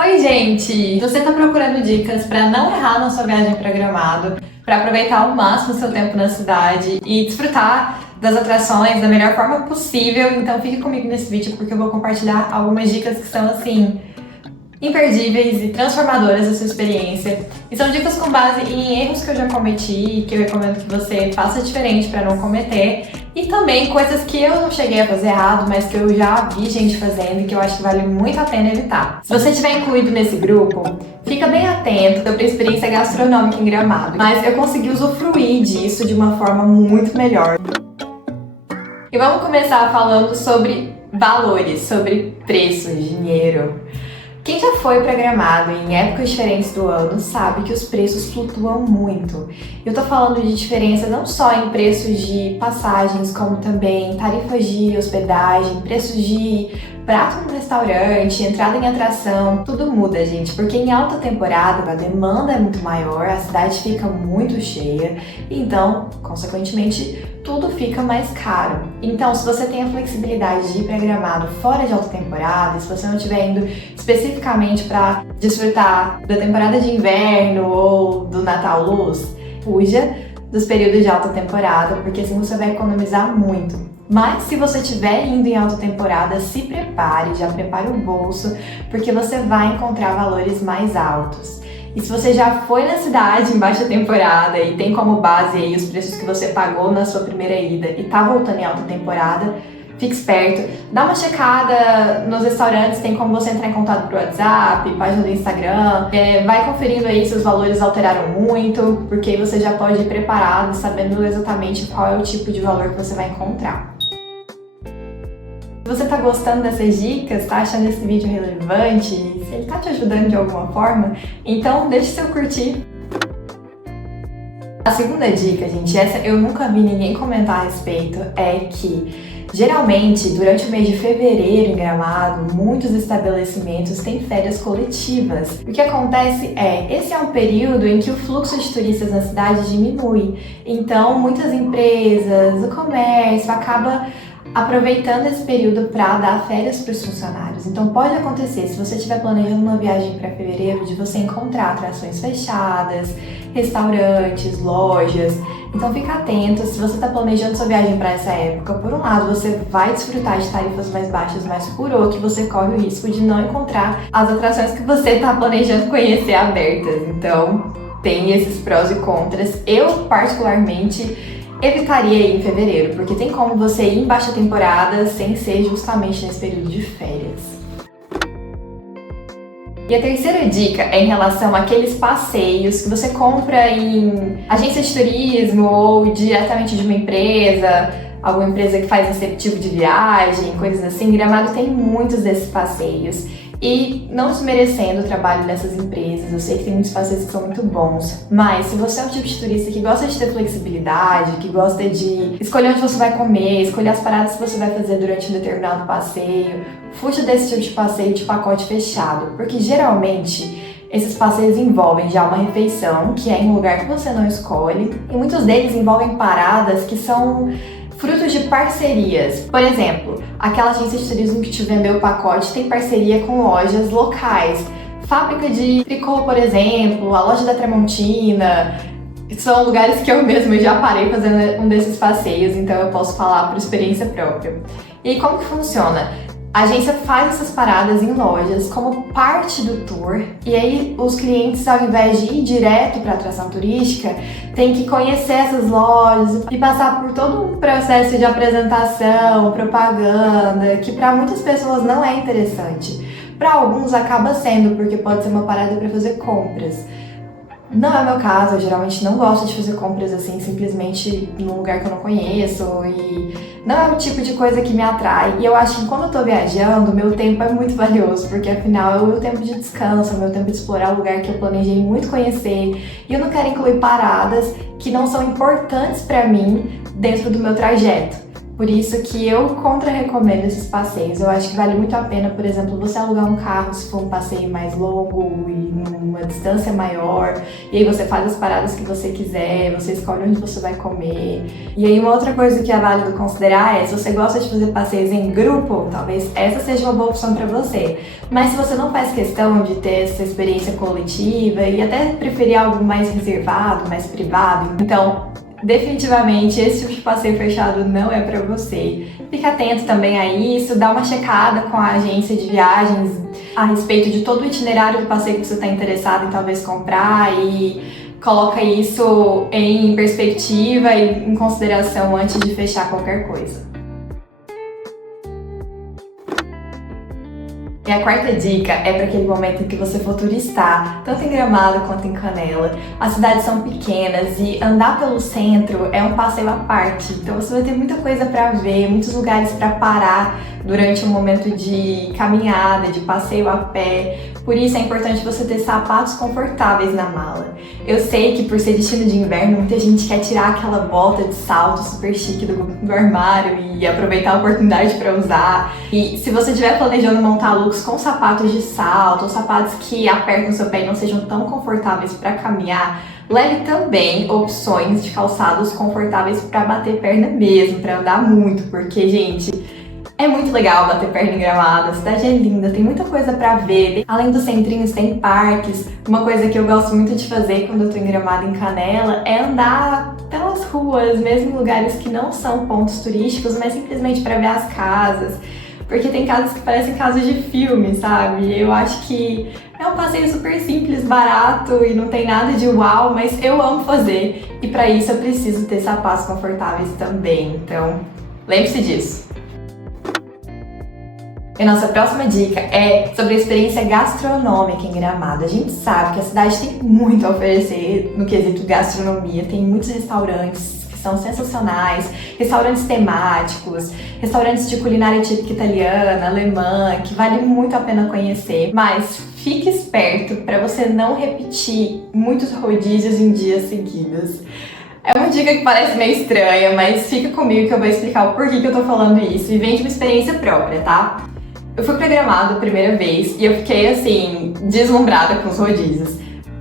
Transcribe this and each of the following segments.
Oi, gente! Você está procurando dicas para não errar na sua viagem programada, para aproveitar ao máximo o seu tempo na cidade e desfrutar das atrações da melhor forma possível? Então fique comigo nesse vídeo porque eu vou compartilhar algumas dicas que são assim imperdíveis e transformadoras da sua experiência. E são dicas com base em erros que eu já cometi e que eu recomendo que você faça diferente para não cometer. E também coisas que eu não cheguei a fazer errado, mas que eu já vi gente fazendo e que eu acho que vale muito a pena evitar. Se você estiver incluído nesse grupo, fica bem atento sobre a experiência gastronômica em Gramado. Mas eu consegui usufruir disso de uma forma muito melhor. E vamos começar falando sobre valores, sobre preços, dinheiro. Quem já foi para Gramado em épocas diferentes do ano sabe que os preços flutuam muito. Eu tô falando de diferença não só em preços de passagens, como também tarifas de hospedagem, preços de prato no restaurante, entrada em atração, tudo muda, gente, porque em alta temporada a demanda é muito maior, a cidade fica muito cheia, então, consequentemente, tudo fica mais caro. Então, se você tem a flexibilidade de ir para Gramado fora de alta temporada, se você não estiver indo especificamente para desfrutar da temporada de inverno ou do Natal Luz, fuja dos períodos de alta temporada, porque assim você vai economizar muito. Mas se você estiver indo em alta temporada, se prepare, já prepare o bolso, porque você vai encontrar valores mais altos. E se você já foi na cidade em baixa temporada e tem como base aí os preços que você pagou na sua primeira ida e tá voltando em alta temporada, fique esperto, dá uma checada nos restaurantes, tem como você entrar em contato por WhatsApp, página do Instagram, vai conferindo aí se os valores alteraram muito, porque aí você já pode ir preparado, sabendo exatamente qual é o tipo de valor que você vai encontrar. Se você tá gostando dessas dicas, tá achando esse vídeo relevante, se ele tá te ajudando de alguma forma, então deixe seu curtir. A segunda dica, gente, essa eu nunca vi ninguém comentar a respeito, é que geralmente, durante o mês de fevereiro em Gramado, muitos estabelecimentos têm férias coletivas. O que acontece esse é um período em que o fluxo de turistas na cidade diminui. Então, muitas empresas, o comércio acaba aproveitando esse período para dar férias para os funcionários. Então pode acontecer, se você estiver planejando uma viagem para fevereiro, de você encontrar atrações fechadas, restaurantes, lojas. Então fica atento, se você está planejando sua viagem para essa época, por um lado você vai desfrutar de tarifas mais baixas, mas por outro você corre o risco de não encontrar as atrações que você está planejando conhecer abertas. Então tem esses prós e contras. Eu particularmente evitaria ir em fevereiro, porque tem como você ir em baixa temporada sem ser justamente nesse período de férias. E a terceira dica é em relação àqueles passeios que você compra em agência de turismo ou diretamente de uma empresa, alguma empresa que faz receptivo de viagem, coisas assim. Gramado tem muitos desses passeios. E não desmerecendo o trabalho dessas empresas, eu sei que tem muitos passeios que são muito bons, mas se você é um tipo de turista que gosta de ter flexibilidade, que gosta de escolher onde você vai comer, escolher as paradas que você vai fazer durante um determinado passeio, fuja desse tipo de passeio de pacote fechado, porque geralmente esses passeios envolvem já uma refeição, que é em um lugar que você não escolhe, e muitos deles envolvem paradas que são frutos de parcerias. Por exemplo, aquela agência de turismo que te vendeu o pacote tem parceria com lojas locais. Fábrica de tricô, por exemplo, a loja da Tramontina, são lugares que eu mesma já parei fazendo um desses passeios, então eu posso falar por experiência própria. E como que funciona? A agência faz essas paradas em lojas como parte do tour, e aí os clientes, ao invés de ir direto para a atração turística, tem que conhecer essas lojas e passar por todo um processo de apresentação, propaganda, que para muitas pessoas não é interessante. Para alguns acaba sendo, porque pode ser uma parada para fazer compras. Não é o meu caso, eu geralmente não gosto de fazer compras assim, simplesmente num lugar que eu não conheço, e não é o tipo de coisa que me atrai. E eu acho que quando eu tô viajando, meu tempo é muito valioso, porque afinal é o meu tempo de descanso, é o meu tempo de explorar o lugar que eu planejei muito conhecer, e eu não quero incluir paradas que não são importantes pra mim dentro do meu trajeto. Por isso que eu contra-recomendo esses passeios. Eu acho que vale muito a pena, por exemplo, você alugar um carro se for um passeio mais longo e numa distância maior. E aí você faz as paradas que você quiser, você escolhe onde você vai comer. E aí uma outra coisa que é válido considerar é, se você gosta de fazer passeios em grupo, talvez essa seja uma boa opção para você. Mas se você não faz questão de ter essa experiência coletiva e até preferir algo mais reservado, mais privado, então definitivamente esse tipo de passeio fechado não é para você. Fica atento também a isso, dá uma checada com a agência de viagens a respeito de todo o itinerário do passeio que você está interessado em talvez comprar e coloca isso em perspectiva e em consideração antes de fechar qualquer coisa. E a quarta dica é para aquele momento em que você for turistar, tanto em Gramado quanto em Canela. As cidades são pequenas e andar pelo centro é um passeio à parte, então você vai ter muita coisa para ver, muitos lugares para parar durante um momento de caminhada, de passeio a pé. Por isso é importante você ter sapatos confortáveis na mala. Eu sei que por ser destino de inverno, muita gente quer tirar aquela bota de salto super chique do armário e aproveitar a oportunidade para usar. E se você estiver planejando montar looks com sapatos de salto ou sapatos que apertam seu pé e não sejam tão confortáveis para caminhar, leve também opções de calçados confortáveis para bater perna mesmo, para andar muito, porque, gente, é muito legal bater perna em Gramado, a cidade é linda, tem muita coisa pra ver. Além dos centrinhos, tem parques. Uma coisa que eu gosto muito de fazer quando eu tô em Gramado, em Canela, é andar pelas ruas, mesmo em lugares que não são pontos turísticos, mas simplesmente pra ver as casas. Porque tem casas que parecem casas de filme, sabe? Eu acho que é um passeio super simples, barato e não tem nada de uau, mas eu amo fazer. E pra isso eu preciso ter sapatos confortáveis também, então lembre-se disso. E a nossa próxima dica é sobre a experiência gastronômica em Gramado. A gente sabe que a cidade tem muito a oferecer no quesito gastronomia, tem muitos restaurantes que são sensacionais, restaurantes temáticos, restaurantes de culinária típica italiana, alemã, que vale muito a pena conhecer. Mas fique esperto para você não repetir muitos rodízios em dias seguidos. É uma dica que parece meio estranha, mas fica comigo que eu vou explicar o porquê que eu tô falando isso e vem de uma experiência própria, tá? Eu fui pra Gramado a primeira vez e eu fiquei, assim, deslumbrada com os rodízios.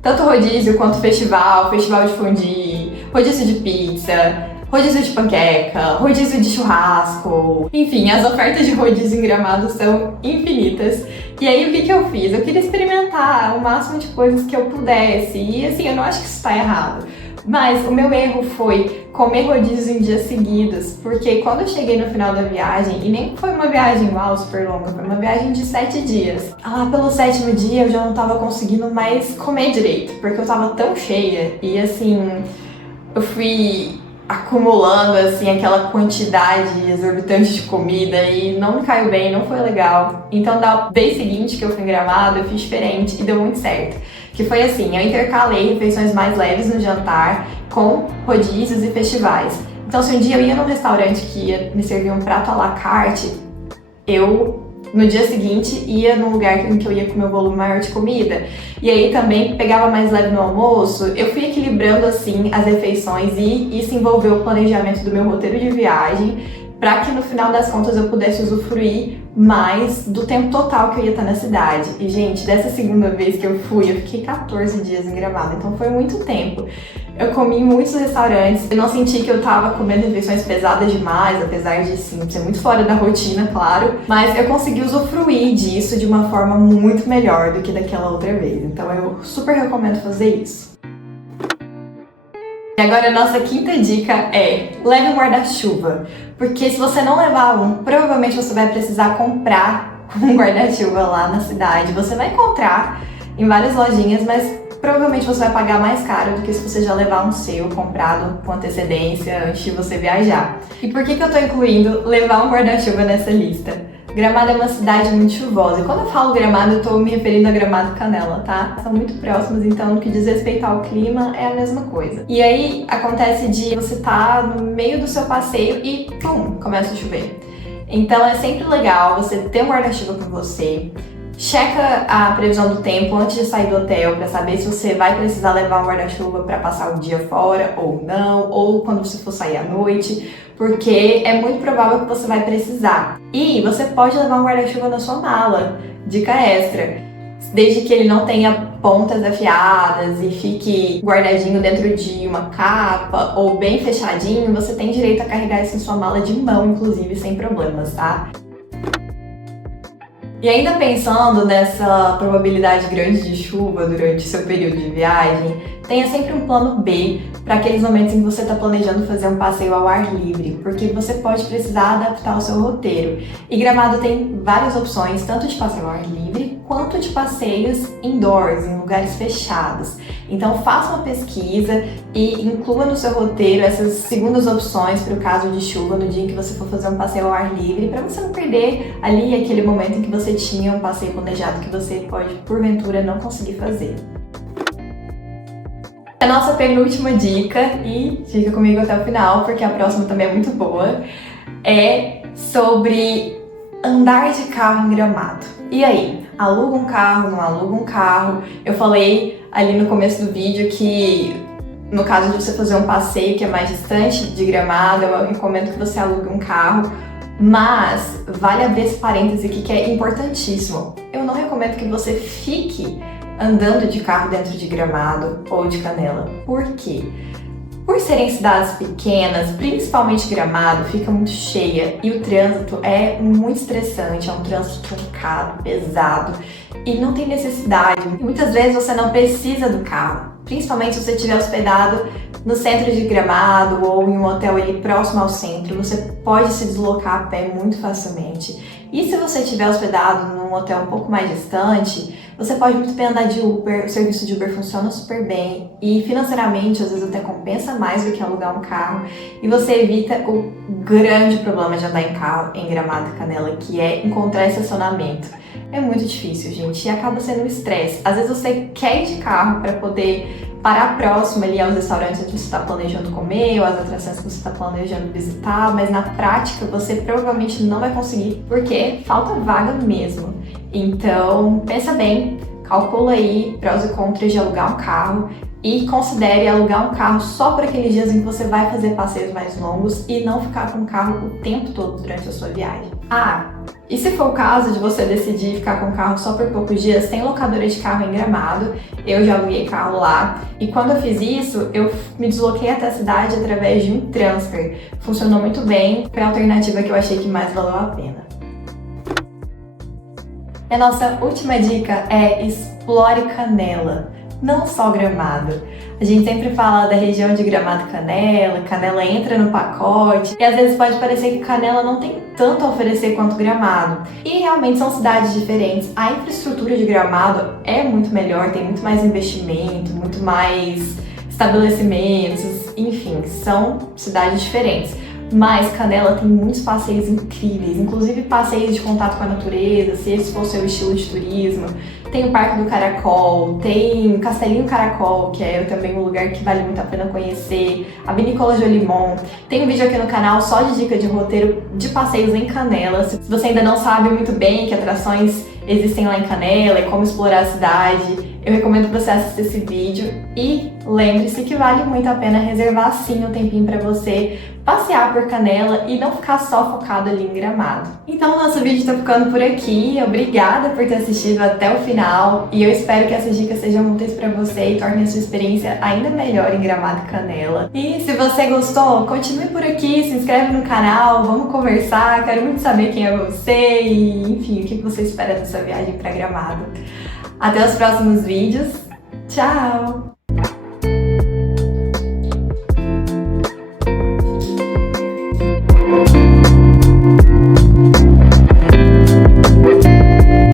Tanto rodízio quanto festival de fondue, rodízio de pizza, rodízio de panqueca, rodízio de churrasco. Enfim, as ofertas de rodízio em Gramado são infinitas. E aí, o que eu fiz? Eu queria experimentar o máximo de coisas que eu pudesse. E, assim, eu não acho que isso tá errado. Mas o meu erro foi comer rodízios em dias seguidos, porque quando eu cheguei no final da viagem, e nem foi uma viagem super longa, foi uma viagem de 7 dias. Lá pelo 7º dia eu já não tava conseguindo mais comer direito, porque eu tava tão cheia e assim, eu fui acumulando assim aquela quantidade exorbitante de comida e não me caiu bem, não foi legal. Então da vez seguinte que eu fui em Gramado, eu fiz diferente e deu muito certo. Que foi assim, eu intercalei refeições mais leves no jantar com rodízios e festivais. Então se um dia eu ia num restaurante que ia me servir um prato à la carte, eu no dia seguinte ia num lugar em que eu ia comer um volume maior de comida. E aí também pegava mais leve no almoço. Eu fui equilibrando assim as refeições e isso envolveu o planejamento do meu roteiro de viagem para que no final das contas eu pudesse usufruir mais do tempo total que eu ia estar na cidade. E gente, dessa segunda vez que eu fui, eu fiquei 14 dias em Gramado, então foi muito tempo. Eu comi em muitos restaurantes, eu não senti que eu tava comendo refeições pesadas demais, apesar de sim, ser muito fora da rotina, claro, mas eu consegui usufruir disso de uma forma muito melhor do que daquela outra vez. Então eu super recomendo fazer isso. E agora a nossa quinta dica é: leve um guarda-chuva, porque se você não levar um, provavelmente você vai precisar comprar um guarda-chuva lá na cidade. Você vai encontrar em várias lojinhas, mas provavelmente você vai pagar mais caro do que se você já levar um seu comprado com antecedência antes de você viajar. E por que eu tô incluindo levar um guarda-chuva nessa lista? Gramado é uma cidade muito chuvosa. E quando eu falo Gramado, eu tô me referindo a Gramado e Canela, tá? São muito próximas, então no que diz respeito ao clima, é a mesma coisa. E aí, acontece de você tá no meio do seu passeio e, pum, começa a chover. Então é sempre legal você ter um guarda-chuva com você. Checa a previsão do tempo antes de sair do hotel para saber se você vai precisar levar um guarda-chuva para passar o dia fora ou não, ou quando você for sair à noite, porque é muito provável que você vai precisar. E você pode levar um guarda-chuva na sua mala, dica extra, desde que ele não tenha pontas afiadas e fique guardadinho dentro de uma capa ou bem fechadinho, você tem direito a carregar isso em sua mala de mão, inclusive, sem problemas, tá? E ainda pensando nessa probabilidade grande de chuva durante seu período de viagem, tenha sempre um plano B para aqueles momentos em que você está planejando fazer um passeio ao ar livre, porque você pode precisar adaptar o seu roteiro. E Gramado tem várias opções, tanto de passeio ao ar livre, quanto de passeios indoors, em lugares fechados. Então faça uma pesquisa e inclua no seu roteiro essas segundas opções para o caso de chuva no dia em que você for fazer um passeio ao ar livre, para você não perder ali aquele momento em que você tinha um passeio planejado que você pode, porventura, não conseguir fazer. A nossa penúltima dica, e fica comigo até o final, porque a próxima também é muito boa, é sobre andar de carro em Gramado. E aí, aluga um carro, não aluga um carro? Eu falei ali no começo do vídeo que, no caso de você fazer um passeio que é mais distante de Gramado, eu recomendo que você alugue um carro, mas vale abrir esse parêntese aqui que é importantíssimo. Eu não recomendo que você fique andando de carro dentro de Gramado ou de Canela. Por quê? Por serem cidades pequenas, principalmente Gramado, fica muito cheia e o trânsito é muito estressante, é um trânsito truncado, pesado e não tem necessidade. E muitas vezes você não precisa do carro, principalmente se você estiver hospedado no centro de Gramado ou em um hotel ali próximo ao centro, você pode se deslocar a pé muito facilmente. E se você estiver hospedado num hotel um pouco mais distante, você pode muito bem andar de Uber, o serviço de Uber funciona super bem e financeiramente às vezes até compensa mais do que alugar um carro e você evita o grande problema de andar em carro em Gramado e Canela, que é encontrar estacionamento. É muito difícil, gente, e acaba sendo um estresse. Às vezes você quer ir de carro para poder parar próximo ali aos restaurantes onde você está planejando comer ou às atrações que você está planejando visitar, mas na prática você provavelmente não vai conseguir porque falta vaga mesmo. Então pensa bem, calcula aí prós e contras de alugar um carro e considere alugar um carro só para aqueles dias em que você vai fazer passeios mais longos e não ficar com o carro o tempo todo durante a sua viagem. E se for o caso de você decidir ficar com o carro só por poucos dias, tem locadora de carro em Gramado, eu já aluguei carro lá, e quando eu fiz isso, eu me desloquei até a cidade através de um transfer. Funcionou muito bem, foi a alternativa que eu achei que mais valeu a pena. E a nossa última dica é explore Canela, não só Gramado. A gente sempre fala da região de Gramado e Canela, Canela entra no pacote, e às vezes pode parecer que Canela não tem tanto a oferecer quanto Gramado. E realmente são cidades diferentes. A infraestrutura de Gramado é muito melhor, tem muito mais investimento, muito mais estabelecimentos, enfim, são cidades diferentes. Mas Canela tem muitos passeios incríveis, inclusive passeios de contato com a natureza, se esse for o seu estilo de turismo. Tem o Parque do Caracol, tem Castelinho Caracol, que é também um lugar que vale muito a pena conhecer, a Vinícola Jolimon. Tem um vídeo aqui no canal só de dica de roteiro de passeios em Canela. Se você ainda não sabe muito bem que atrações existem lá em Canela e como explorar a cidade, eu recomendo que você assista esse vídeo e lembre-se que vale muito a pena reservar sim um tempinho para você passear por Canela e não ficar só focado ali em Gramado. Então o nosso vídeo tá ficando por aqui, obrigada por ter assistido até o final e eu espero que essas dicas sejam úteis para você e tornem a sua experiência ainda melhor em Gramado e Canela. E se você gostou, continue por aqui, se inscreve no canal, vamos conversar, quero muito saber quem é você e enfim, o que você espera dessa viagem para Gramado. Até os próximos vídeos, tchau!